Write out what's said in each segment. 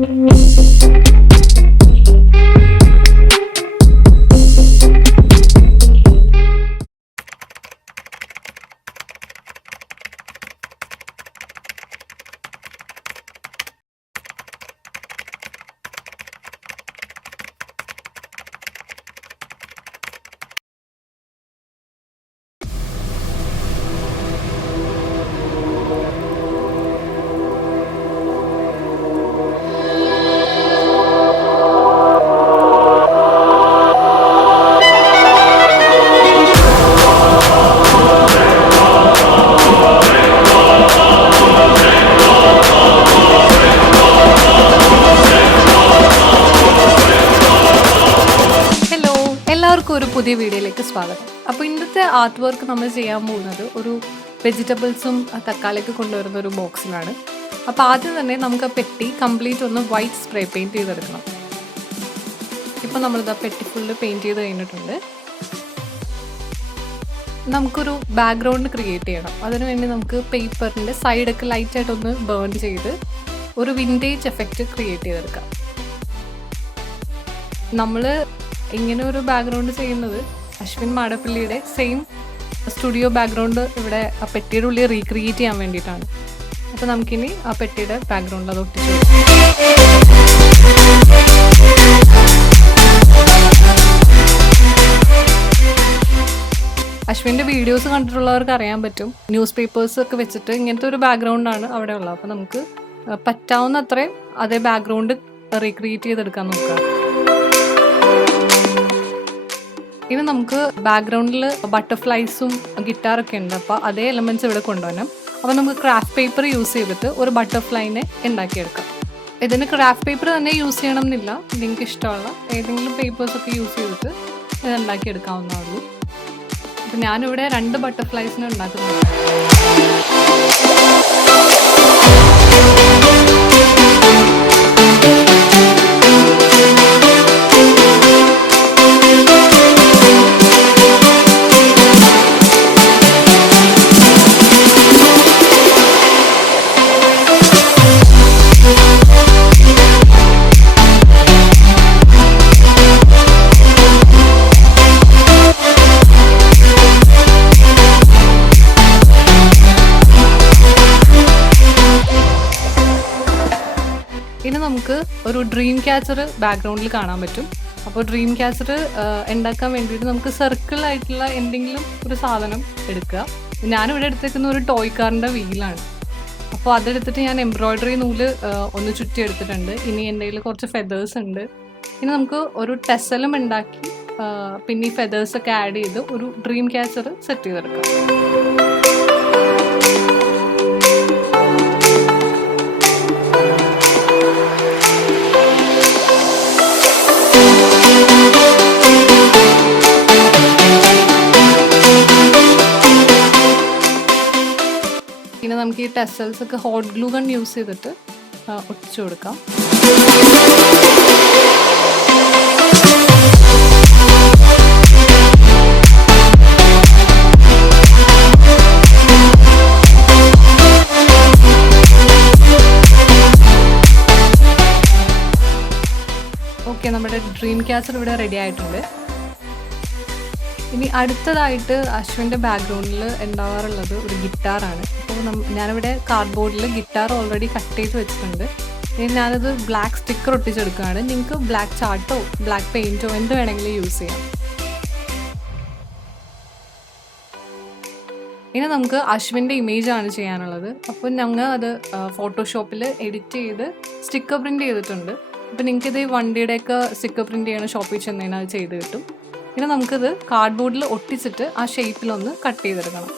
ഒരു പുതിയ വീഡിയോയിലേക്ക് സ്വാഗതം. അപ്പോൾ ഇന്നത്തെ ആർട്ട് വർക്ക് നമ്മൾ ചെയ്യാൻ പോകുന്നത് ഒരു വെജിറ്റബിൾസും തക്കാളിയൊക്കെ കൊണ്ടുവരുന്ന ഒരു ബോക്സിലാണ്. അപ്പോൾ ആദ്യം തന്നെ നമുക്ക് ആ പെട്ടി കംപ്ലീറ്റ് ഒന്ന് വൈറ്റ് സ്പ്രേ പെയിൻറ്റ് ചെയ്തെടുക്കണം. ഇപ്പോൾ നമ്മളിത് ആ പെട്ടി ഫുള്ള് പെയിൻറ്റ് ചെയ്ത് കഴിഞ്ഞിട്ടുണ്ട്. നമുക്കൊരു ബാക്ക്ഗ്രൗണ്ട് ക്രിയേറ്റ് ചെയ്യണം. അതിനുവേണ്ടി നമുക്ക് പേപ്പറിൻ്റെ സൈഡൊക്കെ ലൈറ്റായിട്ടൊന്ന് ബേൺ ചെയ്ത് ഒരു വിൻറ്റേജ് എഫക്റ്റ് ക്രിയേറ്റ് ചെയ്തെടുക്കാം. നമ്മൾ ഇങ്ങനെ ഒരു ബാക്ക്ഗ്രൗണ്ട് ചെയ്യുന്നത് അശ്വിൻ മാടപ്പള്ളിയുടെ സെയിം സ്റ്റുഡിയോ ബാക്ക്ഗ്രൗണ്ട് ഇവിടെ ആ പെട്ടിയുടെ ഉള്ളിൽ റീക്രിയേറ്റ് ചെയ്യാൻ വേണ്ടിയിട്ടാണ്. അപ്പോൾ നമുക്കിനി ആ പെട്ടിയുടെ ബാക്ക്ഗ്രൗണ്ട് അത് ഒട്ടിച്ചു. അശ്വിൻ്റെ വീഡിയോസ് കണ്ടിട്ടുള്ളവർക്ക് അറിയാൻ പറ്റും, ന്യൂസ് പേപ്പേഴ്സ് ഒക്കെ വെച്ചിട്ട് ഇങ്ങനത്തെ ഒരു ബാക്ക്ഗ്രൗണ്ടാണ് അവിടെ ഉള്ളത്. അപ്പോൾ നമുക്ക് പറ്റാവുന്ന അത്രയും അതേ ബാക്ക്ഗ്രൗണ്ട് റീക്രിയേറ്റ് ചെയ്തെടുക്കാൻ നോക്കാം. ഇനി നമുക്ക് ബാക്ക്ഗ്രൗണ്ടിൽ ബട്ടർഫ്ലൈസും ഗിറ്റാറൊക്കെ ഉണ്ട്. അപ്പോൾ അതേ എലമെൻറ്റ്സ് ഇവിടെ കൊണ്ടുവരണം. അപ്പോൾ നമുക്ക് ക്രാഫ്റ്റ് പേപ്പർ യൂസ് ചെയ്തിട്ട് ഒരു ബട്ടർഫ്ലൈനെ ഉണ്ടാക്കിയെടുക്കാം. ഇതിന് ക്രാഫ്റ്റ് പേപ്പർ തന്നെ യൂസ് ചെയ്യണം എന്നില്ല, നിങ്ങൾക്ക് ഇഷ്ടമുള്ള ഏതെങ്കിലും പേപ്പേഴ്സൊക്കെ യൂസ് ചെയ്തിട്ട് ഇത് ഉണ്ടാക്കിയെടുക്കാവുന്നതുള്ളൂ. അപ്പോൾ ഞാനിവിടെ 2 ബട്ടർഫ്ലൈസിനെ ഉണ്ടാക്കുന്നുണ്ട്. ഇനി നമുക്ക് ഒരു ഡ്രീം ക്യാച്ചർ ബാക്ക്ഗ്രൗണ്ടിൽ കാണാൻ പറ്റും. അപ്പോൾ ഡ്രീം ക്യാച്ചർ ഉണ്ടാക്കാൻ വേണ്ടിയിട്ട് നമുക്ക് സർക്കിൾ ആയിട്ടുള്ള എന്തെങ്കിലും ഒരു സാധനം എടുക്കുക. ഞാനിവിടെ എടുത്തേക്കുന്ന ഒരു ടോയ് കാറിൻ്റെ വീലാണ്. അപ്പോൾ അതെടുത്തിട്ട് ഞാൻ എംബ്രോയിഡറി നൂല് ഒന്ന് ചുറ്റി എടുത്തിട്ടുണ്ട്. ഇനി എൻ്റെ കയ്യിൽ കുറച്ച് ഫെദേഴ്സ് ഉണ്ട്. ഇനി നമുക്ക് ഒരു ടെസലും ഉണ്ടാക്കി പിന്നെ ഈ ഫെദേഴ്സൊക്കെ ആഡ് ചെയ്ത് ഒരു ഡ്രീം ക്യാച്ചർ സെറ്റ് ചെയ്തെടുക്കാം. പിന്നെ നമുക്ക് ഈ ടെസൽസ് ഒക്കെ ഹോട്ട് ഗ്ലൂ ഗൺ യൂസ് ചെയ്തിട്ട് ഒട്ടിച്ചു കൊടുക്കാം. ഓക്കെ, നമ്മുടെ ഡ്രീം ക്യാച്ചർ ഇവിടെ റെഡി ആയിട്ടുണ്ട്. ഇനി അടുത്തതായിട്ട് അശ്വിൻ്റെ ബാക്ക്ഗ്രൗണ്ടിൽ ഉണ്ടാവാറുള്ളത് ഒരു ഗിറ്റാറാണ്. അപ്പോൾ ഞാനിവിടെ കാർഡ്ബോർഡിൽ ഗിറ്റാർ ഓൾറെഡി കട്ട് ചെയ്ത് വെച്ചിട്ടുണ്ട്. ഇനി ഞാനത് ബ്ലാക്ക് സ്റ്റിക്കർ ഒട്ടിച്ചെടുക്കുകയാണ്. നിങ്ങൾക്ക് ബ്ലാക്ക് ചാർട്ടോ ബ്ലാക്ക് പെയിൻറ്റോ എന്ത് വേണമെങ്കിലും യൂസ് ചെയ്യാം. ഇനി നമുക്ക് അശ്വിൻ്റെ ഇമേജാണ് ചെയ്യാനുള്ളത്. അപ്പോൾ ഞങ്ങൾ അത് ഫോട്ടോഷോപ്പിൽ എഡിറ്റ് ചെയ്ത് സ്റ്റിക്കർ പ്രിൻറ്റ് ചെയ്തിട്ടുണ്ട്. അപ്പോൾ നിങ്ങൾക്കിത് വണ്ടിയുടെയൊക്കെ സ്റ്റിക്കർ പ്രിൻറ്റ് ചെയ്യണ ഷോപ്പിൽ ചെന്നതിന് അത് ചെയ്ത് കിട്ടും. ഇനി നമുക്കിത് കാർഡ്ബോർഡിൽ ഒട്ടിച്ചിട്ട് ആ ഷേപ്പിലൊന്ന് കട്ട് ചെയ്തെടുക്കണം.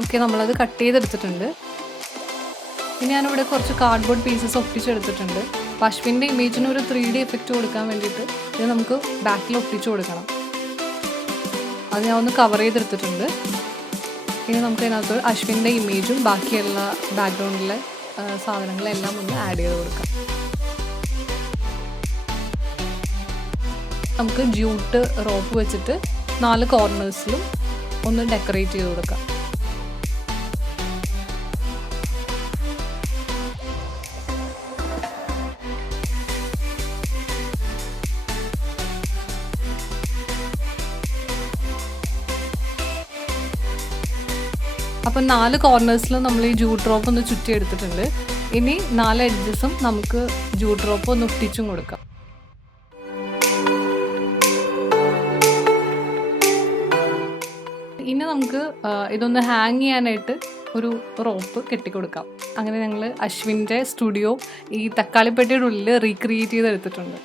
ഓക്കെ, നമ്മളത് കട്ട് ചെയ്തെടുത്തിട്ടുണ്ട്. ഇനി ഞാനിവിടെ കുറച്ച് കാർഡ്ബോർഡ് പീസസ് ഒട്ടിച്ചെടുത്തിട്ടുണ്ട്. അപ്പോൾ അശ്വിൻ്റെ ഇമേജിന് ഒരു 3D എഫക്റ്റ് കൊടുക്കാൻ വേണ്ടിയിട്ട് ഇത് നമുക്ക് ബാക്കിൽ ഒട്ടിച്ചു കൊടുക്കണം. അത് ഞാൻ ഒന്ന് കവർ ചെയ്തെടുത്തിട്ടുണ്ട്. ഇനി നമുക്ക് അതിനകത്ത് അശ്വിൻ്റെ ഇമേജും ബാക്കിയുള്ള ബാക്ക്ഗ്രൗണ്ടിലെ സാധനങ്ങളെല്ലാം ഒന്ന് ആഡ് ചെയ്ത് കൊടുക്കാം. നമുക്ക് ജ്യൂട്ട് റോപ്പ് വെച്ചിട്ട് 4 കോർണേഴ്സിലും ഒന്ന് ഡെക്കറേറ്റ് ചെയ്ത് കൊടുക്കാം. അപ്പം 4 കോർണേഴ്സിലും നമ്മൾ ഈ ജൂട്ട് റോപ്പ് ഒന്ന് ചുറ്റി എടുത്തിട്ടുണ്ട്. ഇനി 4 എഡ്ജസും നമുക്ക് ജൂട്ട് റോപ്പ് ഒന്ന് ഒട്ടിച്ചും കൊടുക്കാം. ഇനി നമുക്ക് ഇതൊന്ന് ഹാങ് ചെയ്യാനായിട്ട് ഒരു റോപ്പ് കെട്ടിക്കൊടുക്കാം. അങ്ങനെ ഞങ്ങൾ അശ്വിൻ്റെ സ്റ്റുഡിയോ ഈ തക്കാളിപ്പെട്ടിയുടെ ഉള്ളിൽ റീക്രിയേറ്റ് ചെയ്തെടുത്തിട്ടുണ്ട്.